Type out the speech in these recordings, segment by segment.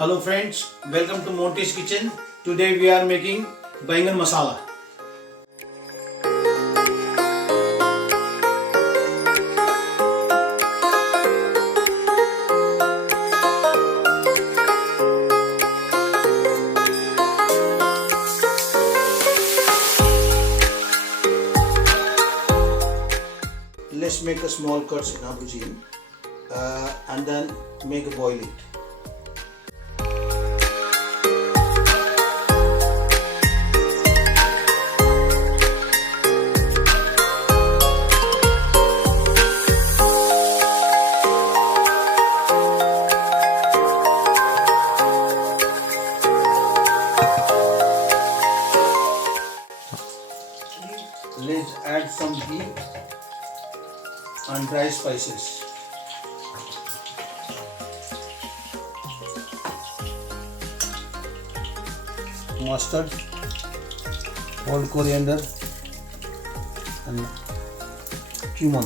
Hello friends, welcome to Monty's Kitchen. Today we are making Baingan Masala. Let's make a small cuts in aubergine and then make a boil it. Let's add some ghee and dry spices. Mustard, whole coriander and cumin.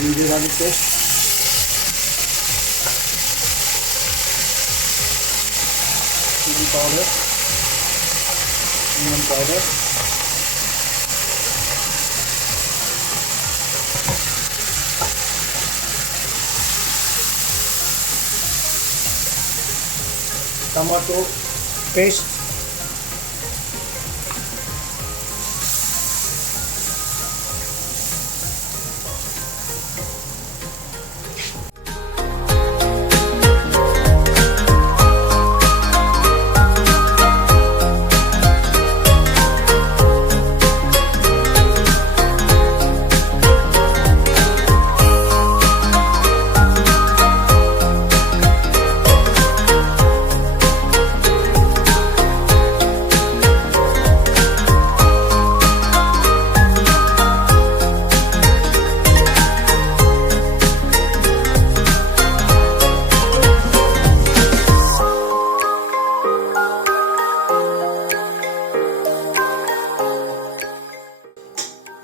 Ginger garlic paste. Chili powder, onion powder, tomato paste,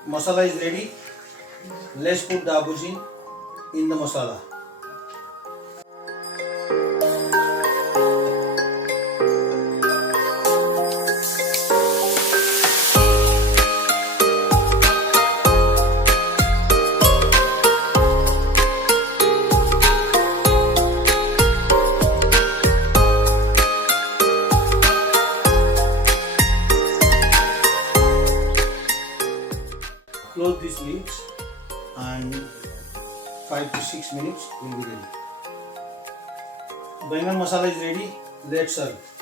masala is ready. Let's put the aubergine in the masala. Close these lids and 5 to 6 minutes will be ready. Baingan masala is ready. Let's serve.